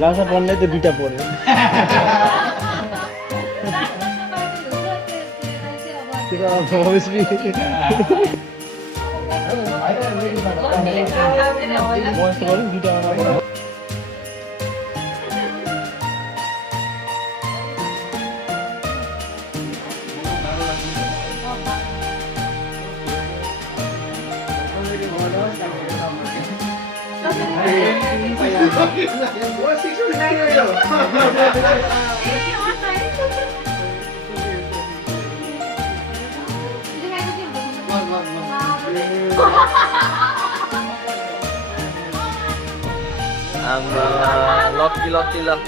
लासा पर्ने त दुईटा पर्यो obviously lucky lah.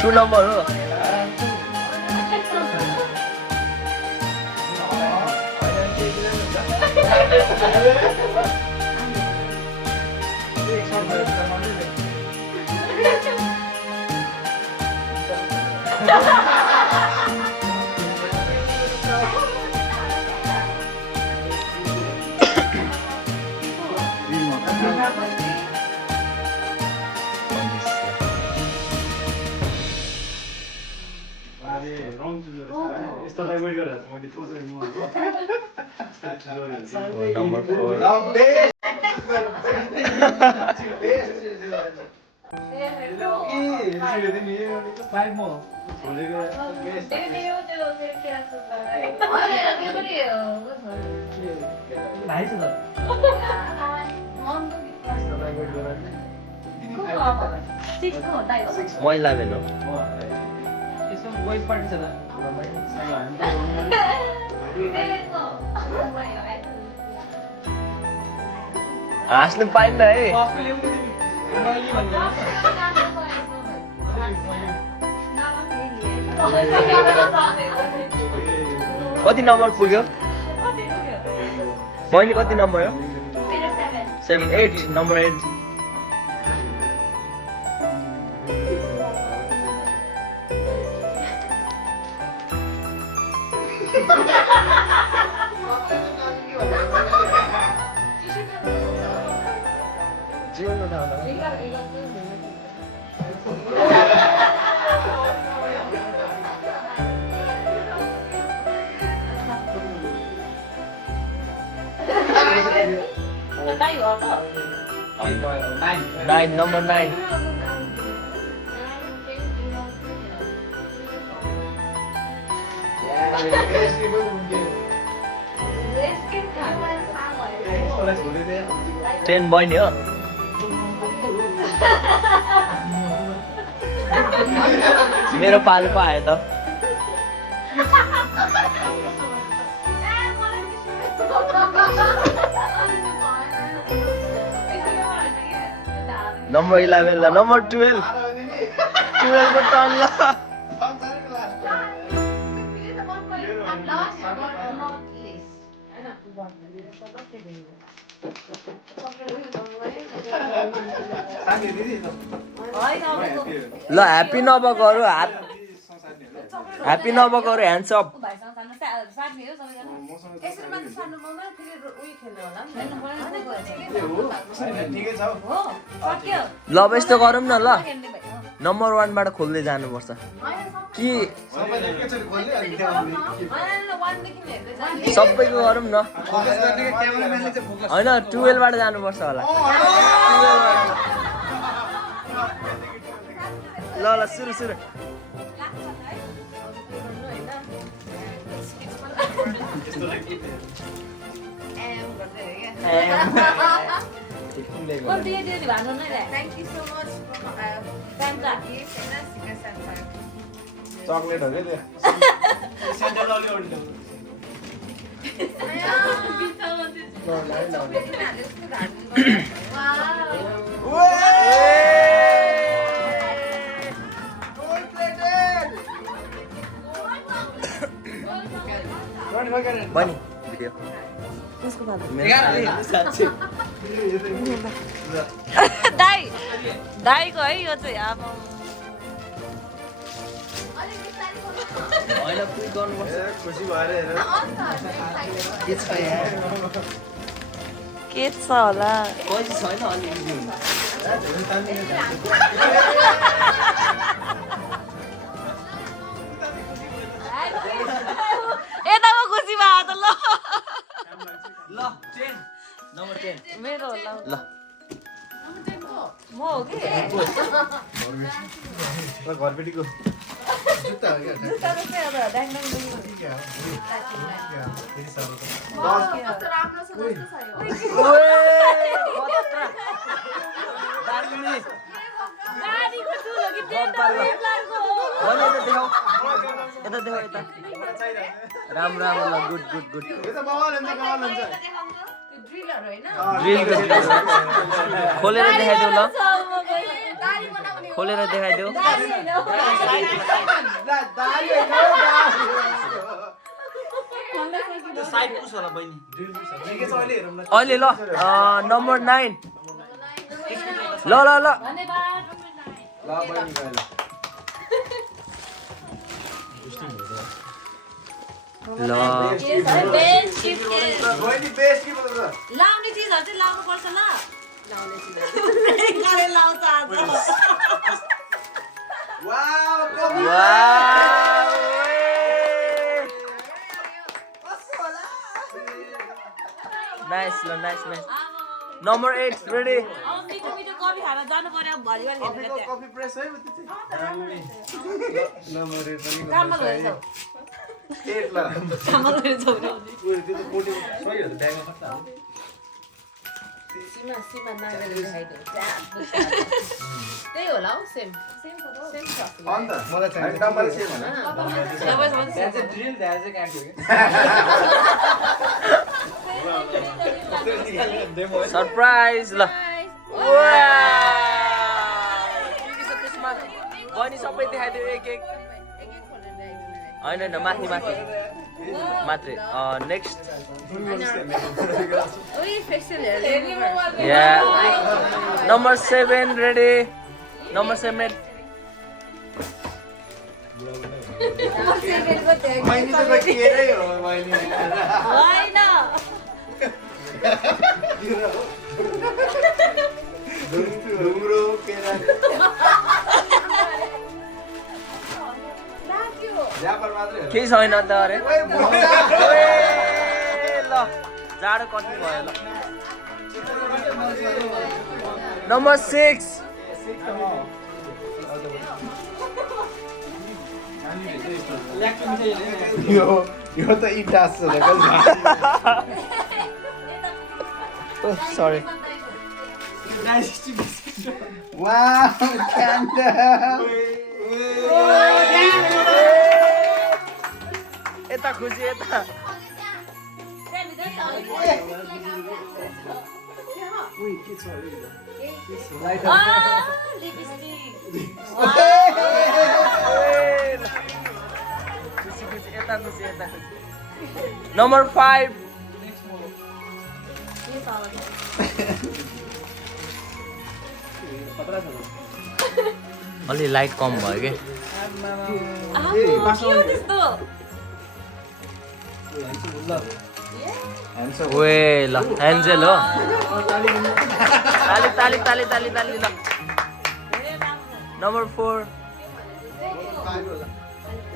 Two number. Number 4. More 11, no? Asli pain dah eh. Kati number punya? Mau ini kati number ya? 7, 8, number 8. Nine, number 9. Ten boy nữa. मेरो पालो पो आयो त नम्बर 11 ल नम्बर 12 12 को टर्न ल ल ह्याप्पी नभएको ह्याप्पी नभएको ह्यान्ड्स अप ल अब यस्तो गरौँ न ल नम्बर 1 बाट खोल्दै जानुपर्छ कि सबैको गरौँ न हैन 12 बाट जानुपर्छ होला ल ल सुरु सुरु Thank you so much for Samsung. Chocolate हो क्या त्यो सेन्टर ललिपप बनी भिडियो दाईको है यो चाहिँ अब होइन पुइ गर्नुपर्छ खुसी भएर हेर के छ यहाँ के छ होला पैसा छैन अलिकति यताको खुसी भयो त ल ल 10 नम्बर 10 मेरो होला ल म हो कि घरपेटीको जुत्ता चाहिँ अब ड्याङ ड्याङ गाडीको चुलो कि यता देखाऊ यता राम्रो राम्रो ल गुड गुड गुड ड्रिलको खोलेर देखाइदेऊ ल खोलेर देखाइदेऊ अहिले ल नम्बर 9 ल ल ल ल लाउने चिजहरू चाहिँ लाउनु पर्छ ल लाउने चिजहरू लाउँछ नाइस ल नाइस नाइस नम्बर 8 रेडी अब मिठो मिठो कफी खान जानु पर्यो भरि भरि हेरेर त्यहाँ कफी प्रेस है नम्बर 8 पनि काममा गएछ 8 ल काममा गएछ त्यो त कोटी सही हो त ब्यागमा कता हो सीमा सीमा नागेर देखाइदियो त्यही होला हौ सेम सेम छ अन्त मलाई चाहिन्छ नम्बर सेम हैन ड्रिल द्याट चाहिँ काट्यो सरप्राइज ल बहिनी सबै देखाइदियो एक एक होइन होइन माथि माथि मात्रै नेक्स्ट नम्बर 7 रेडी नम्बर 7 मैले त केरै हो मैले होइन ढुङ्ग्रो केरा ज्यापर मात्रै हो केही छैन त अरे ल जाडो कति भयो ल नम्बर 6 यो त इटास हो सरी वाउ क्यान्डल यता खुसी यता खुसी खुसी यता खुसी यता खुसी नम्बर 5 अलि लाइट कम भयो कि ओए ल एन्जेल हो ताली ताली ताली ताली ताली ल नम्बर 4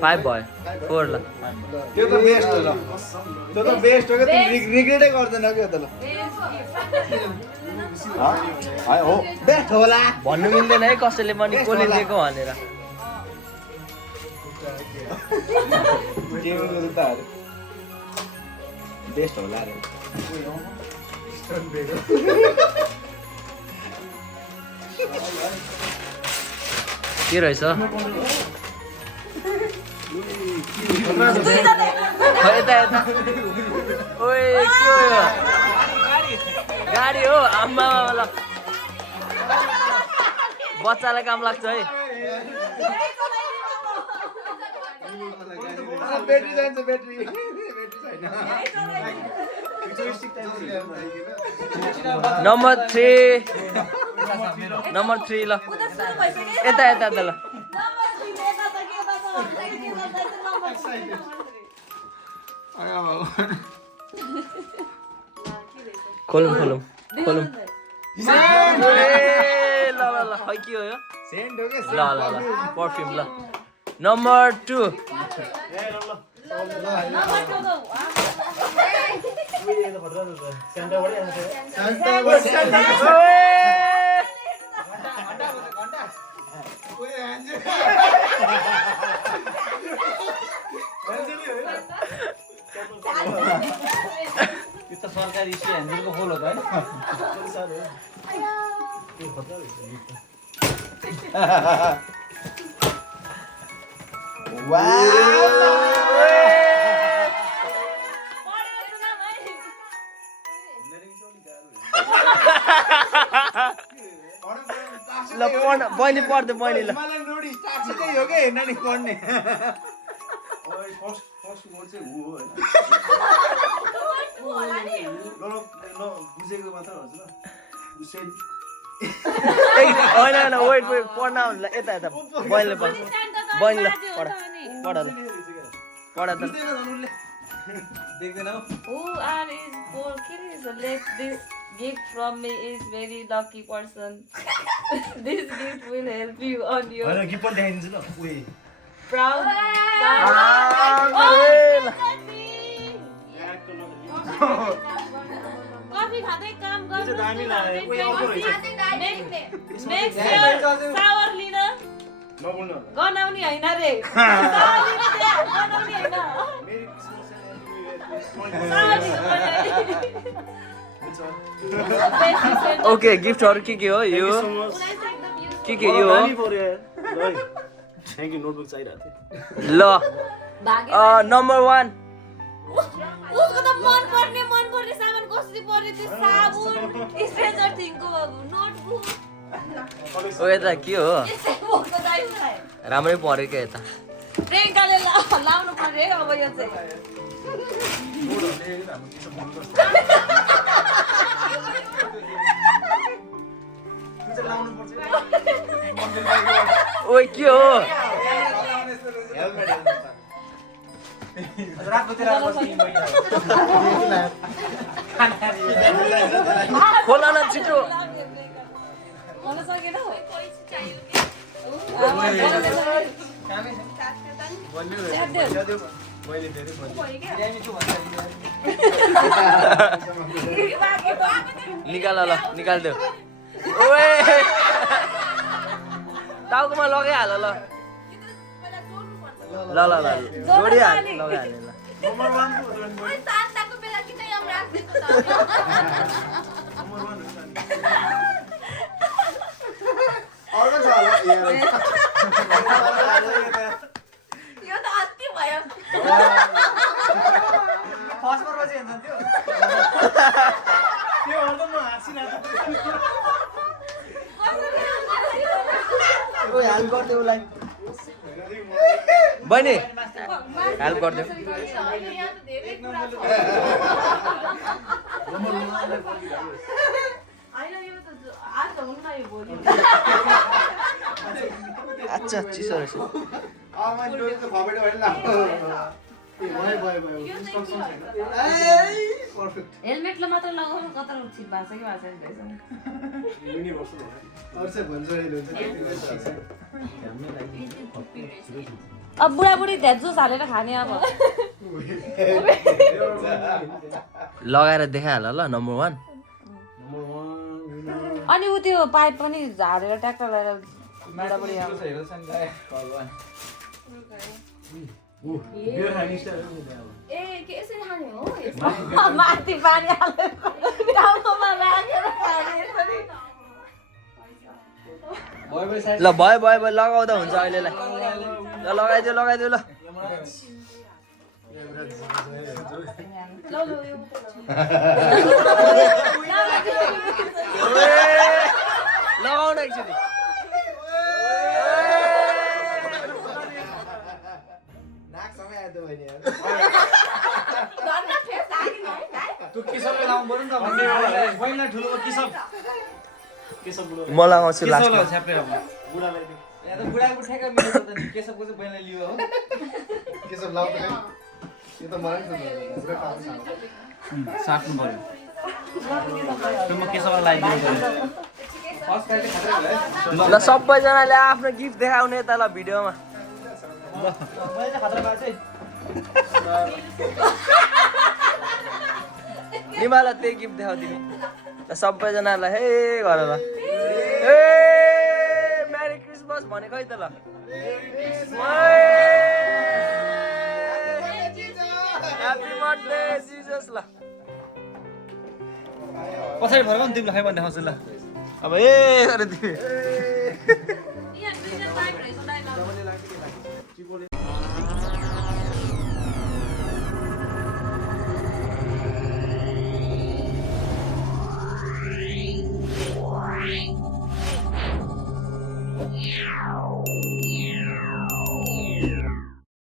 5 भयो 4 ल त्यो त बेस्ट हो ल त्यो त बेस्ट हो के तिमी रिग्रेटै गर्दैन के त ल हाय हो बेस्ट होला भन्नु मिल्दैन है कसैले पनि कसले दिएको भनेर गेमको जुत्ताहरू बेस्ट होला रे के रहेछ यता यता ओए के हो यो गाडी हो आम्मा ल बच्चालाई काम लाग्छ है ब्याट्री जान्छ ब्याट्री नम्बर 3 ल यता यता ल खोलौँ ल खै के हो यो ल पर्फ्युम ल नम्बर 2 सरकारी स्टे ह्यान्डलको खोल हो त ल पढ्न बहिनी पढ्दै बहिनी ल मलाई नोडी स्टार्ट चाहिँ हो के नानी पढ्ने फर्स्ट वर्ड चाहिँ हो हैन बुझेको मात्र हुन्छ ल हुसैन होइन वेट पढ्न आउनु ल यता यता बहिनीले पढ बहिनीले पढ त देख्दैन Who are is for kids? Let this gift from me is very lucky person. This gift will help you on your हैन गिफ्ट पनि देखाइदिन्छु ल उही proud. कफी खाँदै काम गर्नु नेक्स्ट इयर सावर लिन गनाउने होइन रे गनाउने होइन ओके गिफ्टहरु के हो यो के यो हो थ्याङ्क यू नोटबुक चाहिरहेको थियो ल नम्बर 1 उसको त मन पर्ने सामान कसरी पर्यो त्यो साबुन स्ट्रेन्जर थिङको नोटबुक ओ यता के हो यसको दाइस राम्रै पर्यो के यता प्रियङ्काले लाउनु पर्यो है अब यो चाहिँ ओइ के हो खोल न छिटो भन्न सकेन निकाल ल निकाल्देऊ ओए टाउकोमा लगाइहाल ल ल ल ल जोडिहाल लगाइहाल ल अर्को छ होला यो त अति भयो फर्स्ट मा चाहिँ हेर्न त्यो त्यो हो त म हाँसिरहेको ओइ हेल्प गर्देऊ उलाई बहिनी हेल्प गर्देऊ अच्छा चिसो रहेछ हेलमेटले मात्र लगाउनु कता ठिक भएको छ कि अब बुढाबुढी जोस हालेर खाने अब लगाएर देखाइहाल ल नम्बर 1 अनि उ त्यो पाइप पनि झारेर ट्र्याक्टर लगाएर बुढाबुढी माथि पानी हालेर टाउकोमा राखेर खाने ल भयो लगाउँदा हुन्छ अहिलेलाई ल लगाइदियो ल लगाउन एकचोटि त्यो केशवले लाउनु पर्यो नि त भन्ने पहिला ठुलो केशव म लगाउँछु लास्ट छ्याप्रे अब बुढालाई यहाँ त बुढाको ठेका मिलेको त नि केशवको चाहिँ पहिला लियो हो केशव लाउ त खै यो त मलाई नि पुरा काम छ साट्नु पर्यो त्यो म केशवलाई लगाइदिनु पर्यो फर्स्ट प्राइज चाहिँ खतरा भयो है ल सबैजनाले आफ्नो गिफ्ट देखाउने त ल भिडियोमा मैले चाहिँ खतरा भएको चाहिँ निमालाई त्यही गिफ्ट देखाउँदिनी ल सबैजनालाई हे गर ल ए मेरी क्रिसमस भने खै त ल ह्यापी बर्थडे जिजस ल पछाडि फर्काउ नि तिमीलाई खै भन्ने देखाउँछु ल अब ए अरे तिमी